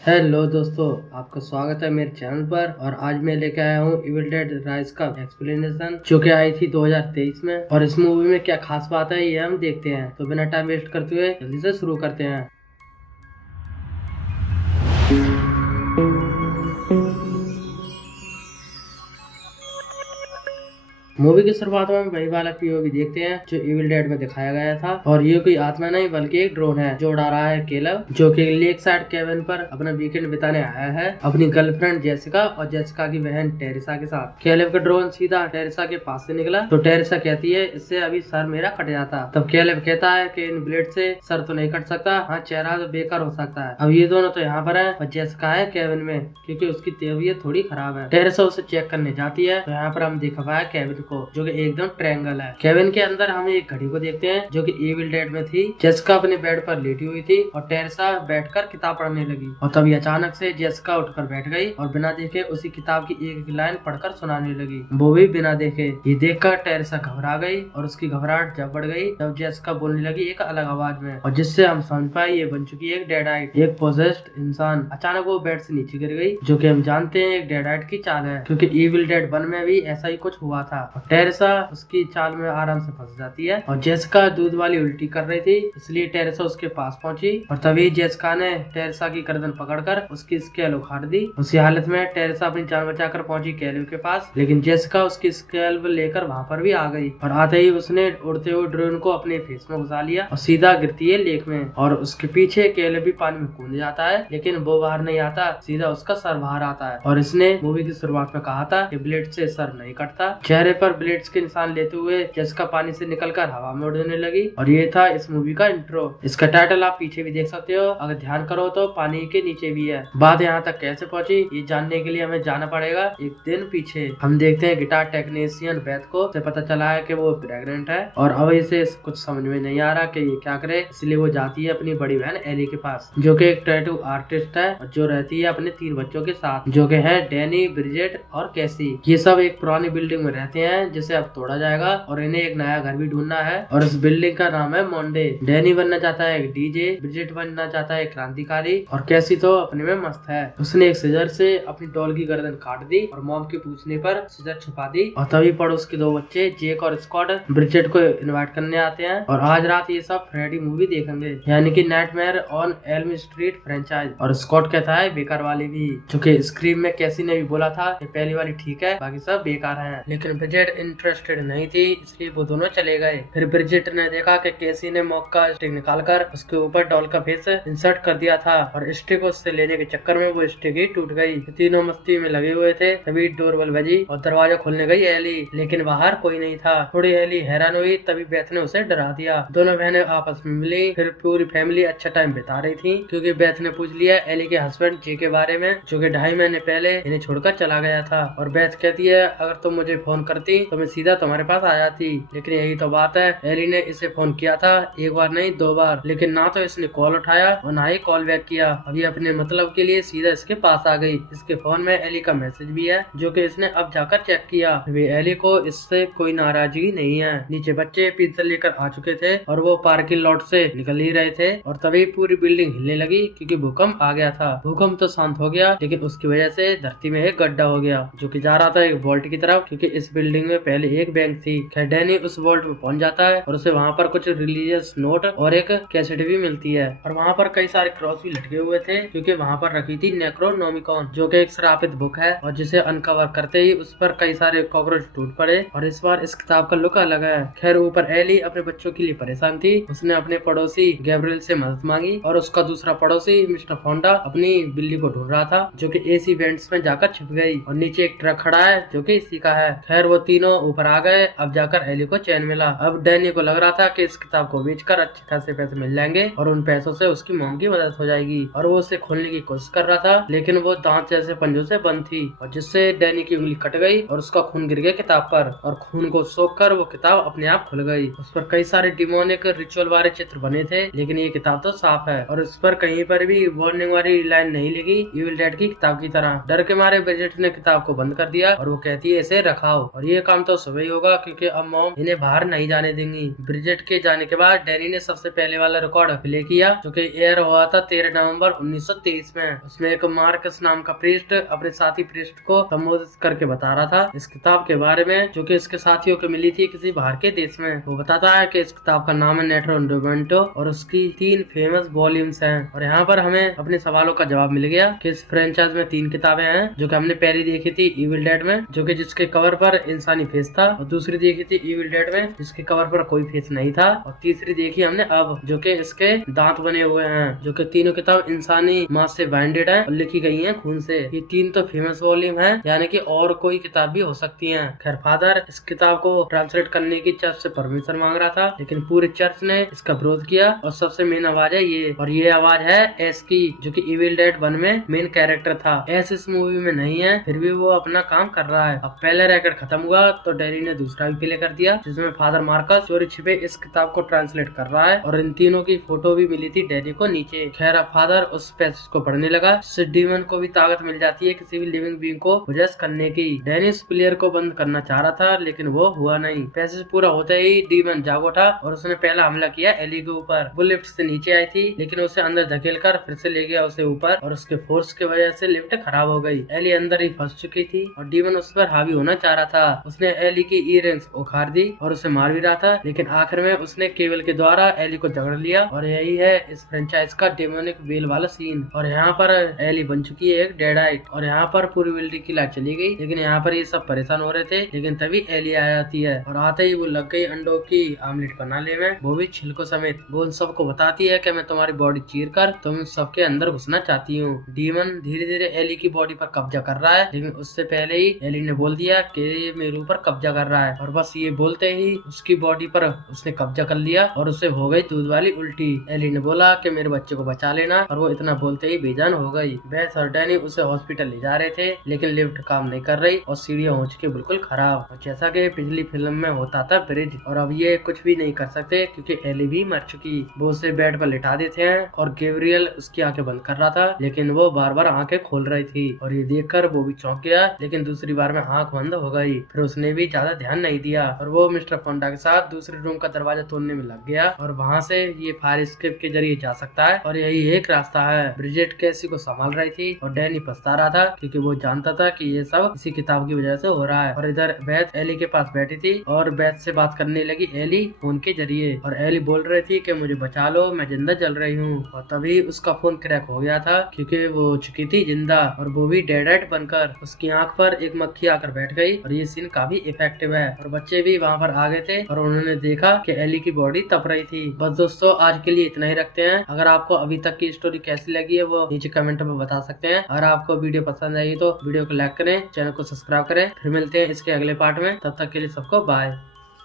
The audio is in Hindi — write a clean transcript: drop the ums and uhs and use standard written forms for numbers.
हेलो दोस्तों, आपका स्वागत है मेरे चैनल पर। और आज मैं लेके आया हूँ इविल डेड राइज का एक्सप्लेनेशन, जो कि आई थी 2023 में। और इस मूवी में क्या खास बात है ये हम देखते हैं। तो बिना टाइम वेस्ट करते हुए जल्दी से शुरू करते हैं। मूवी की शुरुआत में वही वाला पीओवी देखते हैं जो इविल डेड में दिखाया गया था। और ये कोई आत्मा नहीं बल्कि एक ड्रोन है जो उड़ा रहा है केलव, जो कि लेक साइड केबिन पर अपना वीकेंड बिताने आया है अपनी गर्लफ्रेंड जेसिका और जेसिका की बहन टेरेसा के साथ। केलेव का ड्रोन सीधा टेरेसा के पास से निकला तो टेरेसा कहती है इससे अभी सर मेरा कट जाता। तब केलेव कहता है कि इन ब्लेड से सर तो नहीं कट सकता, हाँ चेहरा तो बेकार हो सकता है। अब ये दोनों तो यहाँ पर है और जेसिका है केबिन में, क्योंकि उसकी तबीयत थोड़ी खराब है। टेरेसा उसे चेक करने जाती है तो यहाँ पर हम देख पाया केबिन को, जो कि एकदम ट्रायंगल है। केबिन के अंदर हम एक घड़ी को देखते हैं जो कि इविल डेड में थी। जेसिका अपने बेड पर लेटी हुई थी और टेरेसा बैठकर किताब पढ़ने लगी। और तभी अचानक से जेसिका उठकर बैठ गई और बिना देखे उसी किताब की एक लाइन पढ़कर सुनाने लगी, वो भी बिना देखे। ये देखकर टेरेसा घबरा गई और उसकी घबराहट जब बढ़ गई तब जेसिका बोलने लगी एक अलग आवाज में, और जिससे हम समझ पाए ये बन चुकी है एक डेडाइट, एक पोजेस्ड इंसान। अचानक वो बेड से नीचे गिर गई, जो कि हम जानते हैं एक डेडाइट की चाल है, क्योंकि इविल डेड 1 में भी ऐसा ही कुछ हुआ था। और टेरेसा उसकी चाल में आराम से फंस जाती है। और जेसिका दूध वाली उल्टी कर रही थी, इसलिए टेरेसा उसके पास पहुंची और तभी जेसिका ने टेरेसा की गर्दन पकड़कर उसकी स्केल उखाड़ दी। उसी हालत में टेरेसा अपनी जान बचाकर पहुंची केलेव के पास, लेकिन जेसिका उसकी स्केल लेकर वहां पर भी आ गई। और आते ही उसने उड़ते हुए ड्रोन को अपने फेस में घुसा लिया और सीधा गिरती है लेक में। और उसके पीछे केलेव भी पानी में कूद जाता है, लेकिन वो बाहर नहीं आता, सीधा उसका सर बाहर आता है। और इसने मूवी की शुरुआत में कहा था कि ब्लेड से सर नहीं कटता। चेहरे पर ब्लेड्स के निशान लेते हुए जेसिका पानी से निकलकर हवा में उड़ने लगी। और ये था इस मूवी का इंट्रो। इसका टाइटल आप पीछे भी देख सकते हो, अगर ध्यान करो तो पानी के नीचे भी है। बात यहाँ तक कैसे पहुंची ये जानने के लिए हमें जाना पड़ेगा एक दिन पीछे। हम देखते हैं गिटार टेक्नीशियन बेथ को से पता चला है कि वो प्रेग्नेंट है और अब इसे कुछ समझ में नहीं आ रहा कि ये क्या करे, इसलिए वो जाती है अपनी बड़ी बहन एली के पास, जो कि एक टैटू आर्टिस्ट है और जो रहती है अपने 3 बच्चों के साथ, जो कि है डैनी, ब्रिजेट और कैसी। ये सब एक पुरानी बिल्डिंग में रहते हैं जिसे अब तोड़ा जाएगा और इन्हें एक नया घर भी ढूंढना है। और इस बिल्डिंग का नाम है मोंडे। डैनी बनना चाहता है एक डीजे, ब्रिजेट बनना चाहता है एक क्रांतिकारी और कैसी तो अपने में मस्त है। उसने एक सीजर से अपनी डॉल की गर्दन काट दी और मॉम के पूछने पर सीजर छुपा दी। और तभी पड़ोस के 2 बच्चे जेक और स्कॉट ब्रिजेट को इनवाइट करने आते हैं और आज रात ये सब फ्रेडी मूवी देखेंगे, यानी कि nightmare on Elm street franchise. और स्कॉट कहता है बेकार वाली भी, क्योंकि स्क्रीम में कैसी ने भी बोला था कि पहली वाली ठीक है बाकी सब बेकार है। लेकिन ब्रिजेट इंटरेस्टेड नहीं थी, इसलिए वो दोनों चले गए। फिर ब्रिजेट ने देखा कि केसी ने मॉक का स्टिक निकालकर उसके ऊपर डॉल का फेस इंसर्ट कर दिया था और स्टिक उससे लेने के चक्कर में वो स्टिक ही टूट गई। तीनों मस्ती में लगे हुए थे, तभी डोरबेल बजी और दरवाजा खोलने गई एली, लेकिन बाहर कोई नहीं था। थोड़ी एली हैरान हुई, तभी बेथ ने उसे डरा दिया। दोनों बहनें आपस में मिली। फिर पूरी फैमिली अच्छा टाइम बिता रही थी, क्योंकि बेथ ने पूछ लिया एली के हस्बैंड जी के बारे में, जो कि 2.5 महीने पहले इन्हें छोड़कर चला गया था। और बेथ कहती है अगर तुम मुझे फोन करती तो मैं सीधा तुम्हारे पास आ जाती, लेकिन यही तो बात है, एली ने इसे फोन किया था 1 बार नहीं 2 बार, लेकिन ना तो इसने कॉल उठाया और ना ही कॉल बैक किया। अभी अपने मतलब के लिए सीधा इसके पास आ गई। इसके फोन में एली का मैसेज भी है, जो कि इसने अब जाकर चेक किया। अभी एली को इससे कोई नाराजगी नहीं है। नीचे बच्चे पिज्जा लेकर आ चुके थे और वो पार्किंग लॉट से निकल ही रहे थे और तभी पूरी बिल्डिंग हिलने लगी, क्योंकि भूकंप आ गया था। भूकंप तो शांत हो गया, लेकिन उसकी वजह से धरती में एक गड्ढा हो गया, जो कि जा रहा था एक वॉल्ट की तरफ, क्योंकि इस बिल्डिंग में पहले एक बैंक थी। डैनी उस वॉल्ट में पहुंच जाता है और उसे वहाँ पर कुछ रिलीजियस नोट और एक कैसेट भी मिलती है। और वहाँ पर कई सारे क्रॉस भी लटके हुए थे, क्योंकि वहाँ पर रखी थी नेक्रोनोमिकॉन, जो कि एक श्रापित बुक है। और जिसे अनकवर करते ही उस पर कई सारे कॉकरोच टूट पड़े। और इस बार इस किताब का लुक अलग है। खैर ऊपर एली अपने बच्चों के लिए परेशान थी। उसने अपने पड़ोसी गैब्रियल से मदद मांगी और उसका दूसरा पड़ोसी मिस्टर फोंडा अपनी बिल्ली को ढूंढ रहा था, जो कि एसी वेंट्स में जाकर छिप गई। और नीचे एक ट्रक खड़ा है जो कि इसी का है। खैर वो तीनों ऊपर आ गए। अब जाकर एली को चैन मिला। अब डैनी को लग रहा था कि इस किताब को बेचकर अच्छे खासे पैसे मिल जाएंगे और उन पैसों से उसकी मॉम की मदद हो जाएगी। और वो उसे खोलने की कोशिश कर रहा था, लेकिन वो दांत जैसे पंजों से बंद थी, और जिससे डैनी की उंगली कट गई और उसका खून गिर गया किताब पर। और खून को सोख कर वो किताब अपने आप खुल गई। उस पर कई सारे डिमोनिक रिचुअल वाले चित्र बने थे, लेकिन ये किताब तो साफ है और उस पर कहीं पर भी वार्निंग वाली लाइन नहीं लिखी, इविल डेड की किताब की तरह। डर के मारे ब्रिजेट ने किताब को बंद कर दिया और वो कहती है इसे रखाओ। और ये ये काम तो सुबह ही होगा क्योंकि अब मॉम इन्हें बाहर नहीं जाने देंगी। ब्रिजेट के जाने के बाद डैनी ने सबसे पहले वाला रिकॉर्ड प्ले किया जो कि एयर हुआ था 13 नवंबर 1923 में। उसमें एक मार्कस नाम का प्रीस्ट अपने साथी प्रीस्ट को संबोधित करके बता रहा था इस किताब के बारे में जो कि इसके साथियों को मिली थी किसी बाहर के देश में। वो बताता है कि इस किताब का नाम है नेट्रोडोमेंटो और उसकी 3 फेमस वॉल्यूम्स हैं। और यहाँ पर हमें अपने सवालों का जवाब मिल गया कि इस फ्रेंचाइज में 3 किताबें हैं जो कि हमने पहली देखी थी इविल डेड में जो कि जिसके कवर पर इंसानी फेस था, और दूसरी देखी थी इविल डेड में जिसके कवर पर कोई फेस नहीं था, और तीसरी देखी हमने अब जो कि इसके दांत बने हुए हैं। जो कि तीनों किताब इंसानी मांस से बाइंडेड है और लिखी गई है खून से। ये 3 तो फेमस वॉल्यूम है, यानी कि और कोई किताब भी हो सकती है। खैर फादर इस किताब को ट्रांसलेट करने की चर्च से परमिशन मांग रहा था लेकिन पूरे चर्च ने इसका विरोध किया। और सबसे मेन आवाज है ये, और ये आवाज है एस की जो कि इविल डेड 1 में मेन कैरेक्टर था। एस इस मूवी में नहीं है फिर भी वो अपना काम कर रहा है। अब पहला रैकेट खत्म हुआ तो डैनी ने दूसरा भी प्ले कर दिया जिसमें फादर मार्कस चोरी छिपे इस किताब को ट्रांसलेट कर रहा है और इन तीनों की फोटो भी मिली थी डैनी को नीचे। खैर अब फादर उस पैसेज को पढ़ने लगा जिससे डीमन को भी ताकत मिल जाती है किसी भी लिविंग बीइंग को पोजेस करने की। डैनी इस प्लेयर को बंद करना चाह रहा था लेकिन वो हुआ नहीं। पैसेज पूरा होते ही डीमन जाग उठा और उसने पहला हमला किया एली के ऊपर। वो लिफ्ट से नीचे आई थी लेकिन उसे अंदर धकेल कर फिर से ले गया उसे ऊपर और उसके फोर्स की वजह से लिफ्ट खराब हो गई। एली अंदर ही फंस चुकी थी और डीमन उस पर हावी होना चाह रहा था। उसने एली की ईयररिंग्स उखाड़ दी और उसे मार भी रहा था लेकिन आखिर में उसने केबल के द्वारा एली को जकड़ लिया। और यही है इस फ्रेंचाइज का डेमोनिक वेल वाला सीन। और यहाँ पर एली बन चुकी है एक डेडाइट और यहाँ पर पूरी बिल्डिंग की लाइट चली गई। लेकिन यहाँ पर ये सब परेशान हो रहे थे लेकिन तभी एली आ जाती है और आते ही वो लग गई अंडों की आमलेट बनाने में, वो भी छिलकों समेत। वो उन सबको बताती है कि मैं तुम्हारी बॉडी चीर कर तुम सबके अंदर घुसना चाहती हूँ। डीमन धीरे धीरे एली की बॉडी पर कब्जा कर रहा है लेकिन उससे पहले ही एली ने बोल दिया कि ये मेरे ऊपर कब्जा कर रहा है। और बस ये बोलते ही उसकी बॉडी पर उसने कब्जा कर लिया और उसे हो गई दूध वाली उल्टी। एली ने बोला कि मेरे बच्चे को बचा लेना और वो इतना बोलते ही बेजान हो गई। बेथ और डैनी उसे हॉस्पिटल ले जा रहे थे लेकिन लिफ्ट काम नहीं कर रही और सीढ़ियां हो चुकी बिल्कुल खराब। और जैसा कि पिछली फिल्म में होता था ब्रिज, और अब ये कुछ भी नहीं कर सकते क्योंकि एली भी मर चुकी। वो उसे बेड पर लिटा देते हैं और गैब्रियल उसकी आंखें बंद कर रहा था लेकिन वो बार बार आंखें खोल रही थी और ये देखकर वो भी चौंक गया लेकिन दूसरी बार में आंख बंद हो गई। फिर उसने भी ज्यादा ध्यान नहीं दिया और वो मिस्टर फोंडा के साथ दूसरे रूम का दरवाजा तोड़ने में लग गया और वहाँ से ये फायर एस्केप के जरिए जा सकता है और यही एक रास्ता है। ब्रिजेट कैसी को संभाल रही थी और डैनी पछता रहा था क्योंकि वो जानता था कि ये सब इसी किताब की वजह से हो रहा है। और इधर बेथ एली के पास बैठी थी और बेथ से बात करने लगी एली फोन के जरिए और एली बोल रही थी कि मुझे बचा लो, मैं जिंदा जल रही हूँ। और तभी उसका फोन क्रैक हो गया था क्योंकि वो हो चुकी थी जिंदा और वो भी डेड बनकर। उसकी आंख पर एक मक्खी आकर बैठ गई और ये सीन काफी इफेक्टिव है। और बच्चे भी वहाँ पर आ गए थे और उन्होंने देखा कि एली की बॉडी तप रही थी। बस दोस्तों आज के लिए इतना ही रखते हैं। अगर आपको अभी तक की स्टोरी कैसी लगी है वो नीचे कमेंट में बता सकते हैं। अगर आपको वीडियो पसंद आई तो वीडियो को लाइक करें, चैनल को सब्सक्राइब करें। फिर मिलते हैं इसके अगले पार्ट में, तब तक के लिए सबको बाय।